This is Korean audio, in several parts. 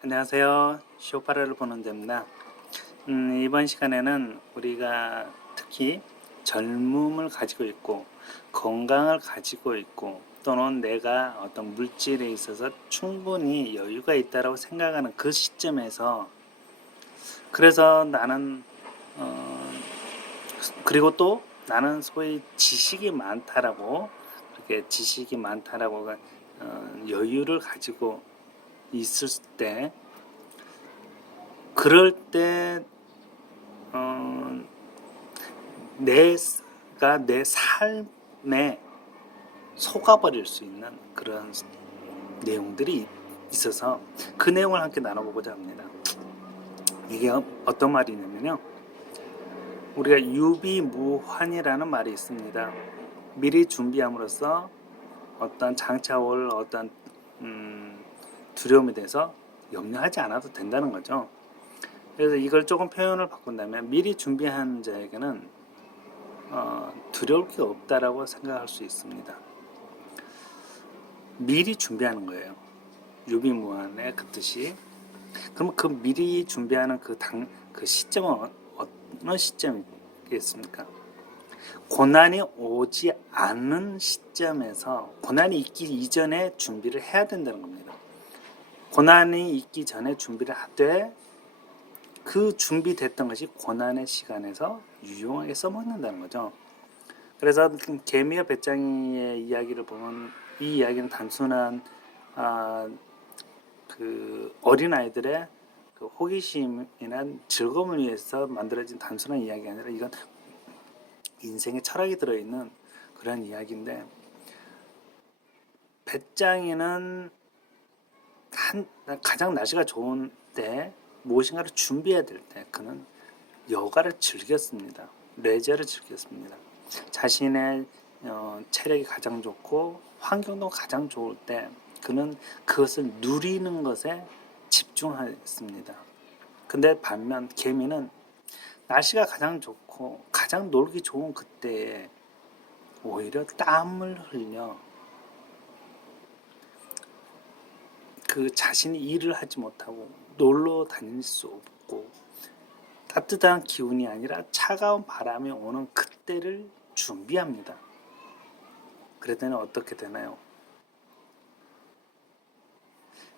안녕하세요. 쇼파를 보는 데입니다. 이번 시간에는 우리가 특히 젊음을 가지고 있고 건강을 가지고 있고 또는 내가 어떤 물질에 있어서 충분히 여유가 있다라고 생각하는 그 시점에서 그래서 나는 어, 그리고 또 나는 소위 지식이 많다라고 그렇게 지식이 많다라고 여유를 가지고 있을 때 그럴 때 어, 내가 내 삶에 속아버릴 수 있는 그런 내용들이 있어서 그 내용을 함께 나눠보고자 합니다. 이게 어떤 말이냐면요, 우리가 유비무환이라는 말이 있습니다. 미리 준비함으로써 어떤 장차 올 어떤 두려움에 대해서 염려하지 않아도 된다는 거죠. 그래서 이걸 조금 표현을 바꾼다면 미리 준비한 자에게는 두려울 게 없다라고 생각할 수 있습니다. 미리 준비하는 거예요. 유비무환의 그 뜻이. 그럼 그 미리 준비하는 그 시점은 어느 시점이겠습니까? 고난이 오지 않는 시점에서 고난이 있기 이전에 준비를 해야 된다는 겁니다. 고난이 있기 전에 준비를 하되 그 준비됐던 것이 고난의 시간에서 유용하게 써먹는다는 거죠. 그래서 개미와 배짱이의 이야기를 보면 이 이야기는 단순한 그 어린 아이들의 그 호기심이나 즐거움을 위해서 만들어진 단순한 이야기가 아니라 이건 인생의 철학이 들어있는 그런 이야기인데, 배짱이는 가장 날씨가 좋은 때 무엇인가를 준비해야 될 때 그는 여가를 즐겼습니다. 레저를 즐겼습니다. 자신의 체력이 가장 좋고 환경도 가장 좋을 때 그는 그것을 누리는 것에 집중했습니다. 근데 반면 개미는 날씨가 가장 좋고 가장 놀기 좋은 그때에 오히려 땀을 흘려 그 자신이 일을 하지 못하고 놀러 다닐 수 없고 따뜻한 기운이 아니라 차가운 바람이 오는 그때를 준비합니다. 그랬더니 어떻게 되나요?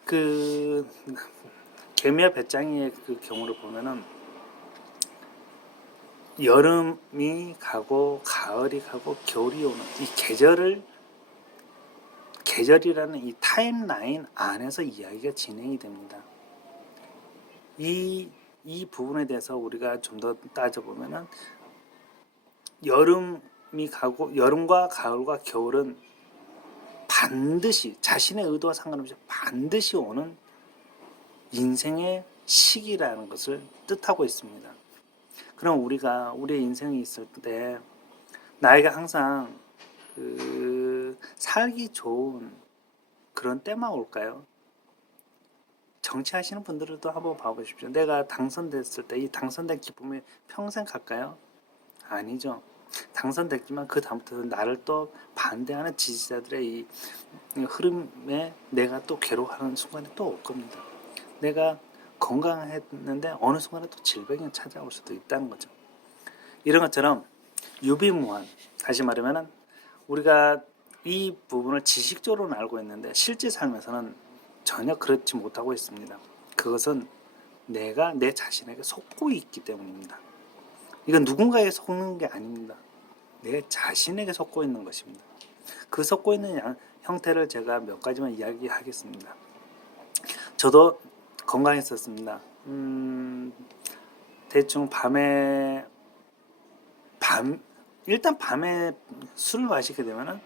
그 개미와 배짱이의 그 경우를 보면은 여름이 가고 가을이 가고 겨울이 오는 이 계절이라는 이 타임라인 안에서 이야기가 진행이 됩니다. 이 부분에 대해서 우리가 좀 더 따져보면은 여름이 가고 여름과 가을과 겨울은 반드시 자신의 의도와 상관없이 반드시 오는 인생의 시기라는 것을 뜻하고 있습니다. 그럼 우리가 우리의 인생이 있을 때 나에게 항상 살기 좋은 그런 때만 올까요? 정치하시는 분들도 한번 봐보십시오. 내가 당선됐을 때 이 당선된 기쁨이 평생 갈까요? 아니죠. 당선됐지만 그 다음부터 나를 또 반대하는 지지자들의 이 흐름에 내가 또 괴로워하는 순간이 또 올 겁니다. 내가 건강했는데 어느 순간에 또 질병이 찾아올 수도 있다는 거죠. 이런 것처럼 유비무환, 다시 말하면 우리가 이 부분을 지식적으로는 알고 있는데 실제 삶에서는 전혀 그렇지 못하고 있습니다. 그것은 내가 내 자신에게 속고 있기 때문입니다. 이건 누군가에게 속는 게 아닙니다. 내 자신에게 속고 있는 것입니다. 그 속고 있는 형태를 제가 몇 가지만 이야기하겠습니다. 저도 건강했었습니다. 대충 일단 밤에 술을 마시게 되면은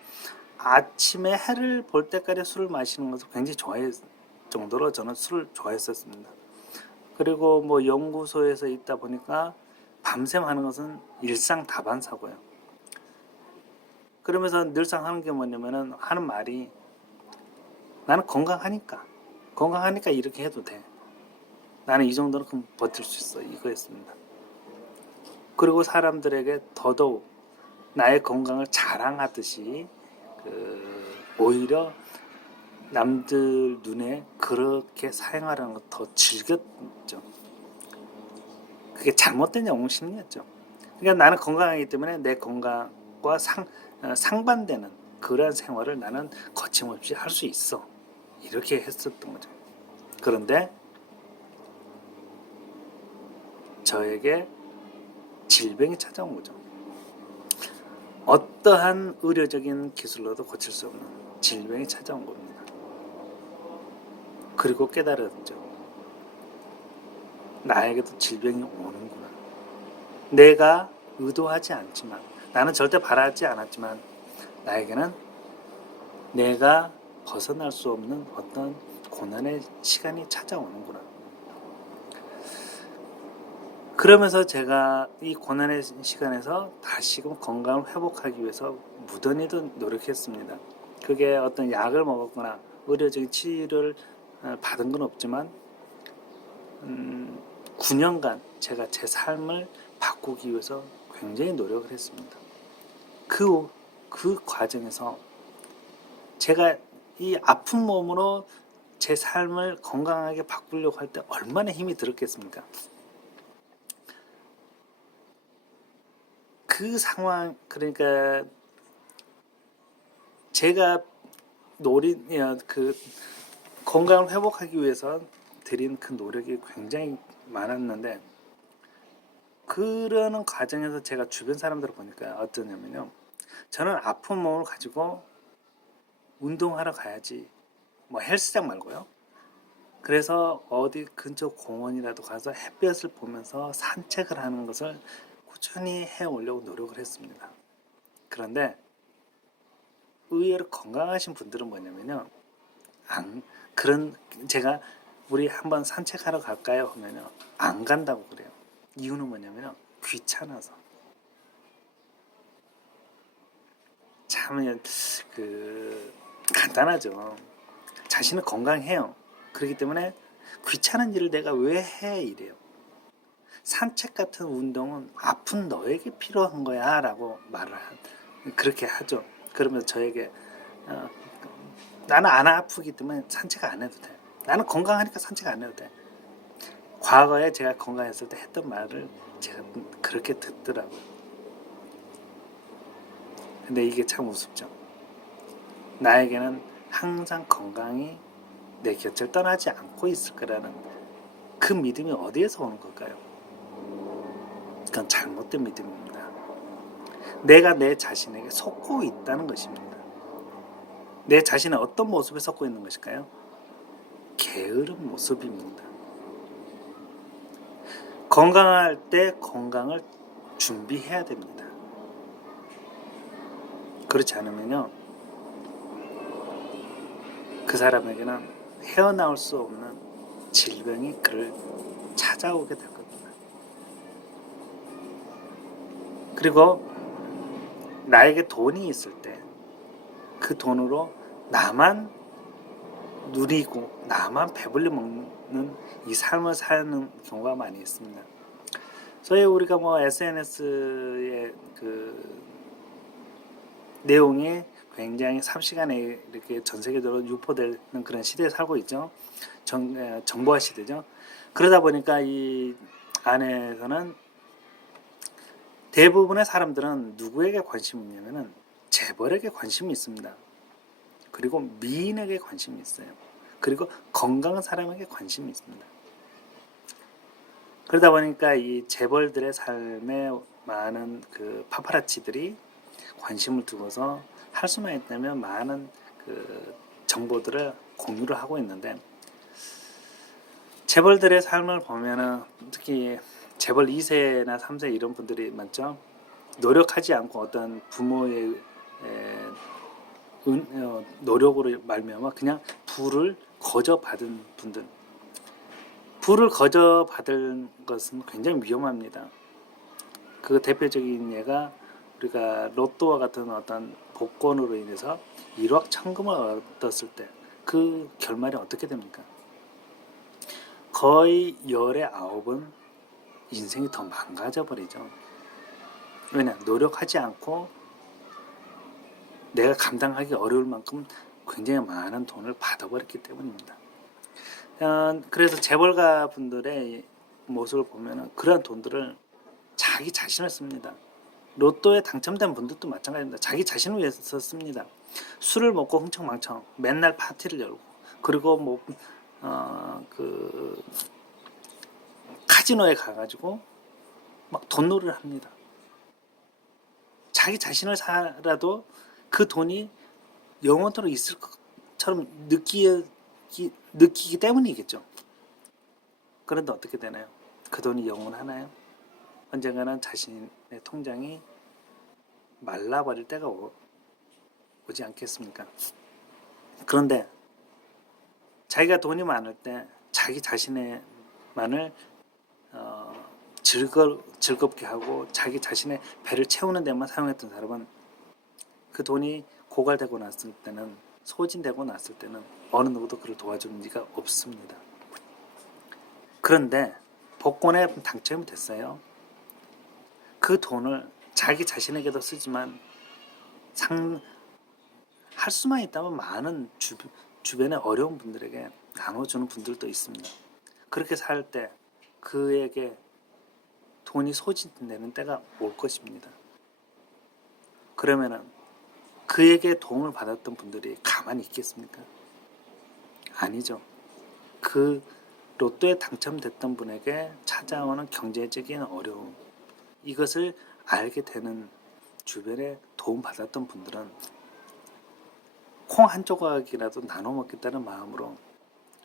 아침에 해를 볼 때까지 술을 마시는 것을 굉장히 좋아할 정도로 저는 술을 좋아했었습니다. 그리고 뭐 연구소에서 있다 보니까 밤샘 하는 것은 일상 다반사고요. 그러면서 늘상 하는 게 뭐냐면은 하는 말이 나는 건강하니까 이렇게 해도 돼. 나는 이 정도는 버틸 수 있어. 이거였습니다. 그리고 사람들에게 더더욱 나의 건강을 자랑하듯이 오히려 남들 눈에 그렇게 사용하라는 걸 더 즐겼죠. 그게 잘못된 영웅심리였죠. 그러니까 나는 건강하기 때문에 내 건강과 상반되는 그러한 생활을 나는 거침없이 할 수 있어. 이렇게 했었던 거죠. 그런데 저에게 질병이 찾아온 거죠. 어떠한 의료적인 기술로도 고칠 수 없는 질병이 찾아온 겁니다. 그리고 깨달았죠. 나에게도 질병이 오는구나. 내가 의도하지 않지만, 나는 절대 바라지 않았지만 나에게는 내가 벗어날 수 없는 어떤 고난의 시간이 찾아오는구나. 그러면서 제가 이 고난의 시간에서 다시금 건강을 회복하기 위해서 무던히도 노력했습니다. 그게 어떤 약을 먹었거나 의료적인 치료를 받은 건 없지만 9년간 제가 제 삶을 바꾸기 위해서 굉장히 노력을 했습니다. 그 과정에서 제가 이 아픈 몸으로 제 삶을 건강하게 바꾸려고 할 때 얼마나 힘이 들었겠습니까? 그 상황, 그러니까 제가 그 건강을 회복하기 위해서 드린 그 노력이 굉장히 많았는데, 그러는 과정에서 제가 주변 사람들을 보니까 어떠냐면요, 저는 아픈 몸을 가지고 운동하러 가야지, 뭐 헬스장 말고요. 그래서 어디 근처 공원이라도 가서 햇볕을 보면서 산책을 하는 것을 꾸준히 해오려고 노력을 했습니다. 그런데 의외로 건강하신 분들은 뭐냐면요, 제가 우리 한번 산책하러 갈까요? 하면요, 안 간다고 그래요. 이유는 뭐냐면요, 귀찮아서. 참 간단하죠. 자신은 건강해요. 그렇기 때문에 귀찮은 일을 내가 왜 해? 이래요. 산책 같은 운동은 아픈 너에게 필요한 거야 라고 그렇게 하죠. 그러면 저에게 나는 안 아프기 때문에 산책 안 해도 돼. 나는 건강하니까 산책 안 해도 돼. 과거에 제가 건강했을 때 했던 말을 제가 그렇게 듣더라고요. 근데 이게 참 우습죠. 나에게는 항상 건강이 내 곁을 떠나지 않고 있을 거라는 그 믿음이 어디에서 오는 걸까요? 그건 잘못된 믿음입니다. 내가 내 자신에게 속고 있다는 것입니다. 내 자신은 어떤 모습에 속고 있는 것일까요? 게으른 모습입니다. 건강할 때 건강을 준비해야 됩니다. 그렇지 않으면요, 그 사람에게는 헤어나올 수 없는 질병이 그를 찾아오게 될 겁니다. 그리고 나에게 돈이 있을 때 그 돈으로 나만 누리고 나만 배불리 먹는 이 삶을 사는 경우가 많이 있습니다.所以 우리가 뭐 SNS의 그 내용이 굉장히 삽시간에 이렇게 전 세계적으로 유포되는 그런 시대에 살고 있죠. 정보화 시대죠. 그러다 보니까 이 안에서는 대부분의 사람들은 누구에게 관심이 있냐면은 재벌에게 관심이 있습니다. 그리고 미인에게 관심이 있어요. 그리고 건강한 사람에게 관심이 있습니다. 그러다 보니까 이 재벌들의 삶에 많은 그 파파라치들이 관심을 두고서 할 수만 있다면 많은 그 정보들을 공유를 하고 있는데, 재벌들의 삶을 보면은 특히 재벌 2세나 3세 이런 분들이 많죠. 노력하지 않고 어떤 부모의 노력으로 말미암아 그냥 부를 거저받은 분들. 부를 거저받은 것은 굉장히 위험합니다. 그 대표적인 예가 우리가 로또와 같은 어떤 복권으로 인해서 1억 천금을 얻었을 때 그 결말이 어떻게 됩니까? 거의 10에 9은 인생이 더 망가져 버리죠. 왜냐? 노력하지 않고 내가 감당하기 어려울 만큼 굉장히 많은 돈을 받아버렸기 때문입니다. 그래서 재벌가 분들의 모습을 보면 그런 돈들을 자기 자신을 씁니다. 로또에 당첨된 분들도 마찬가지입니다. 자기 자신을 위해서 씁니다. 술을 먹고 흥청망청 맨날 파티를 열고, 그리고 그 카지노에 가가지고 막 돈놀이를 합니다. 자기 자신을 살아도 그 돈이 영원토록 있을 것처럼 느끼기 때문이겠죠. 그런데 어떻게 되나요? 그 돈이 영원하나요? 언젠가는 자신의 통장이 말라버릴 때가 오지 않겠습니까? 그런데 자기가 돈이 많을 때 자기 자신만을 즐겁게 하고 자기 자신의 배를 채우는 데만 사용했던 사람은 그 돈이 고갈되고 났을 때는, 소진되고 났을 때는 어느 누구도 그를 도와주는 이가 없습니다. 그런데 복권에 당첨이 됐어요. 그 돈을 자기 자신에게도 쓰지만 할 수만 있다면 많은 주변의 어려운 분들에게 나눠주는 분들도 있습니다. 그렇게 살 때 그에게 돈이 소진되는 때가 올 것입니다. 그러면은 그에게 도움을 받았던 분들이 가만히 있겠습니까? 아니죠. 그 로또에 당첨됐던 분에게 찾아오는 경제적인 어려움, 이것을 알게 되는 주변에 도움받았던 분들은 콩 한 조각이라도 나눠 먹겠다는 마음으로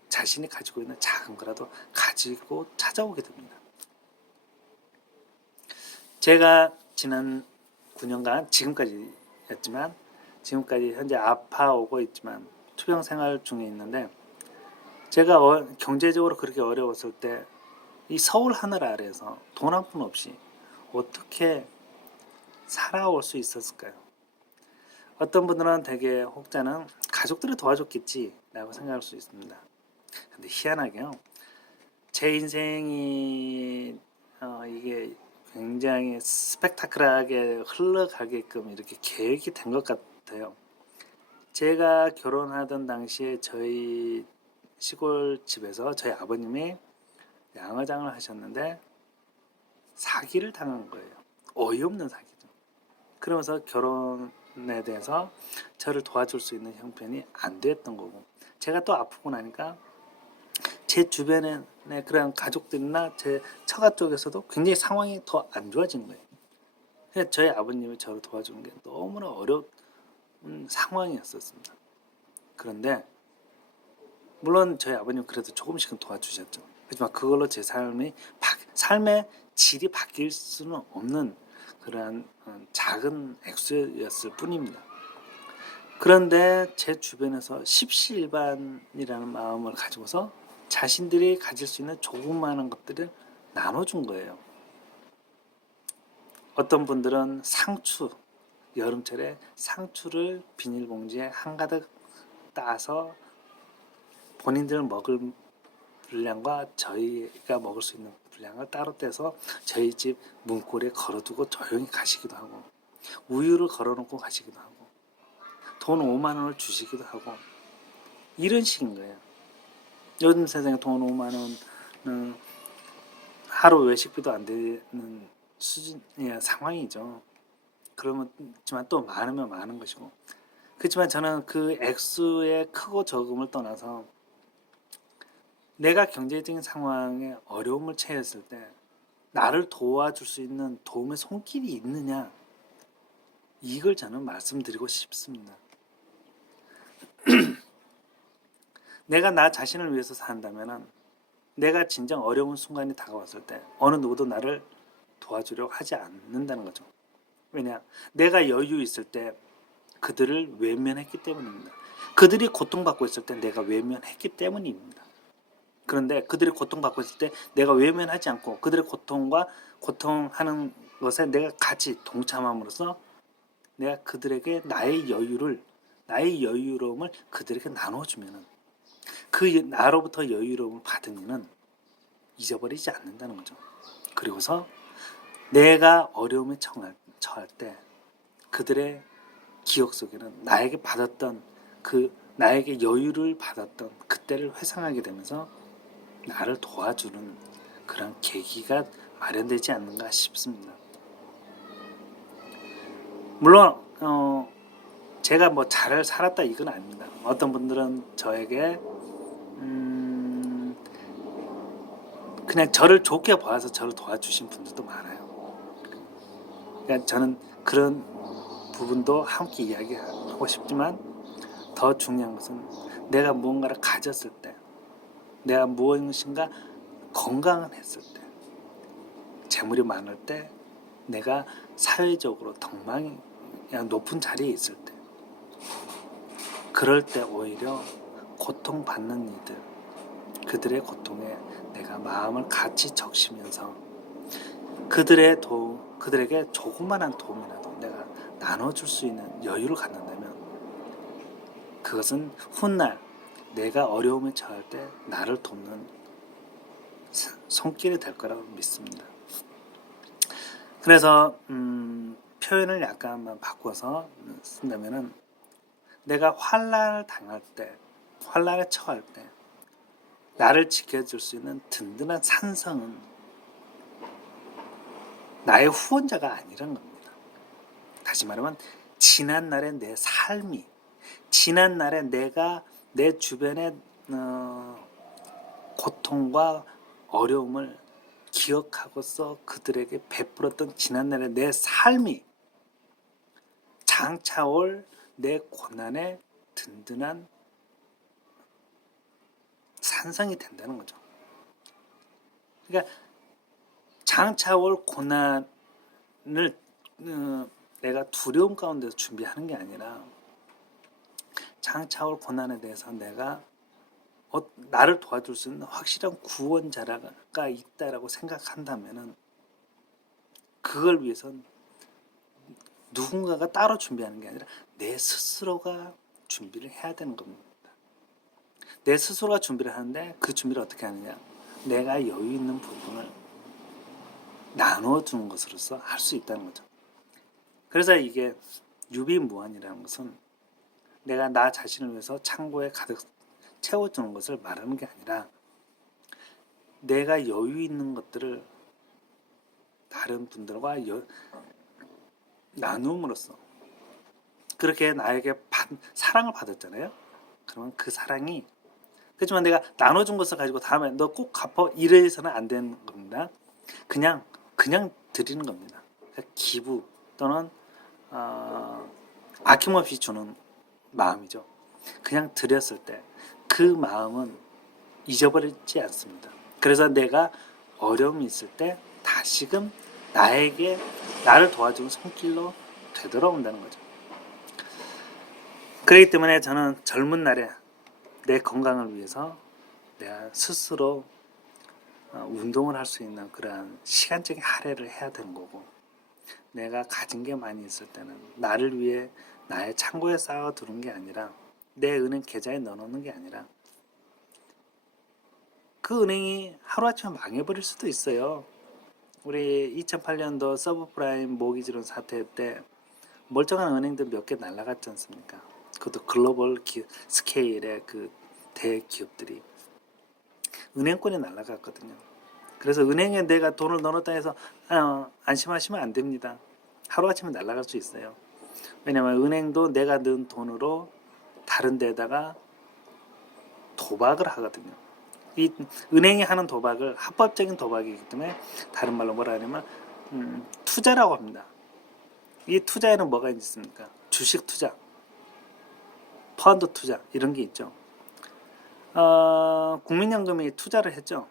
자신이 가지고 있는 작은 거라도 가지고 찾아오게 됩니다. 제가 지난 9년간 지금까지 현재 아파오고 있지만 투병 생활 중에 있는데, 제가 경제적으로 그렇게 어려웠을 때 이 서울 하늘 아래에서 돈 한 푼 없이 어떻게 살아올 수 있었을까요? 어떤 분들은 되게 혹자는 가족들이 도와줬겠지라고 생각할 수 있습니다. 근데 희한하게요, 제 인생이 이게 굉장히 스펙타클하게 흘러가게끔 이렇게 계획이 된 것 같아요. 제가 결혼하던 당시에 저희 시골 집에서 저희 아버님이 양어장을 하셨는데 사기를 당한 거예요. 어이없는 사기죠. 그러면서 결혼에 대해서 저를 도와줄 수 있는 형편이 안 됐던 거고, 제가 또 아프고 나니까 제 주변의 그런 가족들이나 제 처가 쪽에서도 굉장히 상황이 더 안 좋아진 거예요. 그래서 저희 아버님이 저를 도와주는 게 너무나 어려운 상황이었었습니다. 그런데 물론 저희 아버님 그래도 조금씩은 도와주셨죠. 하지만 그걸로 제 삶의 질이 바뀔 수는 없는 그러한 작은 액수였을 뿐입니다. 그런데 제 주변에서 십시일반이라는 마음을 가지고서 자신들이 가질 수 있는 조그마한 것들을 나눠준 거예요. 어떤 분들은 여름철에 상추를 비닐봉지에 한가득 따서 본인들 먹을 분량과 저희가 먹을 수 있는 분량을 따로 떼서 저희 집 문고리에 걸어두고 조용히 가시기도 하고, 우유를 걸어놓고 가시기도 하고, 돈 5만 원을 주시기도 하고, 이런 식인 거예요. 요즘 세상에 돈 5만 원은 하루 외식비도 안 되는 수준의 상황이죠. 그렇지만 또 많으면 많은 것이고, 그렇지만 저는 그 액수의 크고 적음을 떠나서 내가 경제적인 상황에 어려움을 처했을 때 나를 도와줄 수 있는 도움의 손길이 있느냐, 이걸 저는 말씀드리고 싶습니다. 내가 나 자신을 위해서 산다면 내가 진정 어려운 순간이 다가왔을 때 어느 누구도 나를 도와주려고 하지 않는다는 거죠. 왜냐? 내가 여유 있을 때 그들을 외면했기 때문입니다. 그들이 고통받고 있을 때 내가 외면했기 때문입니다. 그런데 그들이 고통받고 있을 때 내가 외면하지 않고 그들의 고통하는 것에 내가 같이 동참함으로써 내가 그들에게 나의 여유로움을 그들에게 나눠주면은 그 나로부터 여유로움을 받은 이는 잊어버리지 않는다는 거죠. 그리고서 내가 어려움에 처할 때 그들의 기억 속에는 나에게 받았던 그 나에게 여유를 받았던 그때를 회상하게 되면서 나를 도와주는 그런 계기가 마련되지 않는가 싶습니다. 물론 제가 뭐 잘 살았다 이건 아닙니다. 어떤 분들은 저에게 그냥 저를 좋게 봐서 저를 도와주신 분들도 많아요. 그러니까 저는 그런 부분도 함께 이야기하고 싶지만 더 중요한 것은 내가 무언가를 가졌을 때, 내가 무엇인가 건강을 했을 때, 재물이 많을 때, 내가 사회적으로 덕망이 높은 자리에 있을 때, 그럴 때 오히려 고통받는 이들, 그들의 고통에 내가 마음을 같이 적시면서 그들에게 조그만한 도움이라도 내가 나눠줄 수 있는 여유를 갖는다면 그것은 훗날 내가 어려움에 처할 때 나를 돕는 손길이 될 거라고 믿습니다. 그래서 표현을 약간만 바꿔서 쓴다면은 내가 환난을 당할 때, 환난에 처할 때 나를 지켜줄 수 있는 든든한 산성은 나의 후원자가 아니란 겁니다. 다시 말하면 지난날의 내 삶이, 지난날에 내가 내 주변의 고통과 어려움을 기억하고서 그들에게 베풀었던 지난날의 내 삶이 장차올 내 고난의 든든한 산성이 된다는 거죠. 그러니까 장차올 고난을 내가 두려움 가운데서 준비하는 게 아니라 장차올 고난에 대해서 내가 나를 도와줄 수 있는 확실한 구원자가 있다라고 생각한다면은 그걸 위해선 누군가가 따로 준비하는 게 아니라 내 스스로가 준비를 해야 되는 겁니다. 내 스스로가 준비를 하는데 그 준비를 어떻게 하느냐? 내가 여유 있는 부분을 나눠주는 것으로서 할 수 있다는 거죠. 그래서 이게 유비무환이라는 것은 내가 나 자신을 위해서 창고에 가득 채워주는 것을 말하는 게 아니라 내가 여유 있는 것들을 다른 분들과 나눔으로써 그렇게 나에게 사랑을 받았잖아요. 그러면 그 사랑이 그렇지만 내가 나눠준 것을 가지고 다음에 너 꼭 갚어 이래서는 안 되는 겁니다. 그냥 드리는 겁니다. 그러니까 기부 또는 아낌없이 주는 마음이죠. 그냥 드렸을 때 그 마음은 잊어버리지 않습니다. 그래서 내가 어려움이 있을 때 다시금 나를 도와주는 손길로 되돌아온다는 거죠. 그렇기 때문에 저는 젊은 날에 내 건강을 위해서 내가 스스로 운동을 할 수 있는 그러한 시간적인 할애를 해야 되는 거고, 내가 가진 게 많이 있을 때는 나를 위해 나의 창고에 쌓아두는 게 아니라 내 은행 계좌에 넣어놓는 게 아니라 그 은행이 하루아침에 망해버릴 수도 있어요. 우리 2008년도 서브프라임 모기지론 사태 때 멀쩡한 은행들 몇 개 날라갔지 않습니까? 그것도 글로벌 스케일의 그 대기업들이 은행권이 날라갔거든요. 그래서 은행에 내가 돈을 넣어놨다 해서 안심하시면 안 됩니다. 하루아침에 날아갈 수 있어요. 왜냐하면 은행도 내가 넣은 돈으로 다른 데다가 도박을 하거든요. 이 은행이 하는 도박을 합법적인 도박이기 때문에 다른 말로 뭐라 하냐면 투자라고 합니다. 이 투자에는 뭐가 있습니까? 주식 투자, 펀드 투자 이런 게 있죠. 국민연금이 투자를 했죠.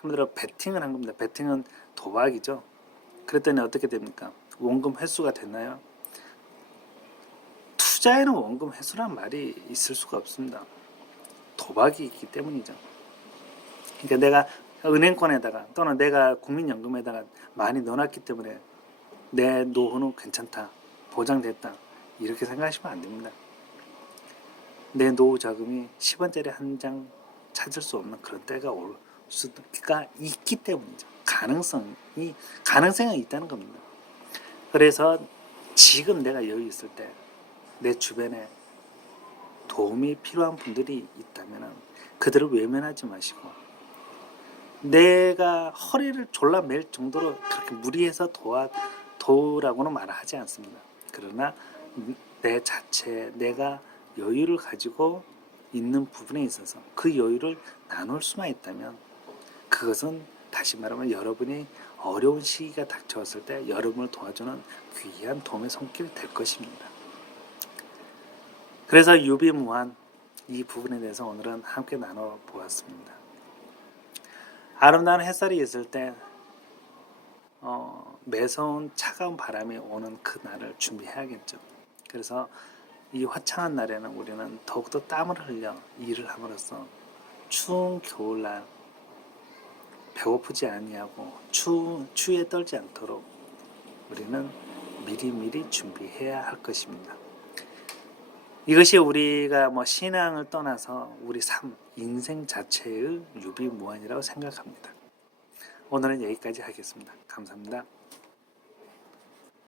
한마디로 베팅을 한 겁니다. 베팅은 도박이죠. 그랬더니 어떻게 됩니까? 원금 회수가 됐나요? 투자에는 원금 회수란 말이 있을 수가 없습니다. 도박이 있기 때문이죠. 그러니까 내가 은행권에다가 또는 내가 국민연금에다가 많이 넣어놨기 때문에 내 노후는 괜찮다, 보장됐다 이렇게 생각하시면 안 됩니다. 내 노후 자금이 10원짜리 한 장 찾을 수 없는 그런 때가 올 수가 있기 때문이죠. 가능성이 있다는 겁니다. 그래서 지금 내가 여유 있을 때 내 주변에 도움이 필요한 분들이 있다면 그들을 외면하지 마시고, 내가 허리를 졸라 맬 정도로 그렇게 무리해서 도우라고는 말하지 않습니다. 그러나 내 자체, 내가 여유를 가지고 있는 부분에 있어서 그 여유를 나눌 수만 있다면, 그것은 다시 말하면 여러분이 어려운 시기가 닥쳐왔을 때 여러분을 도와주는 귀한 도움의 손길이 될 것입니다. 그래서 유비무한, 이 부분에 대해서 오늘은 함께 나눠보았습니다. 아름다운 햇살이 있을 때 매서운 차가운 바람이 오는 그 날을 준비해야겠죠. 그래서 이 화창한 날에는 우리는 더욱더 땀을 흘려 일을 함으로써 추운 겨울날 배고프지 아니하고 추위에 떨지 않도록 우리는 미리미리 준비해야 할 것입니다. 이것이 우리가 신앙을 떠나서 우리 삶, 인생 자체의 유비무환이라고 생각합니다. 오늘은 여기까지 하겠습니다. 감사합니다.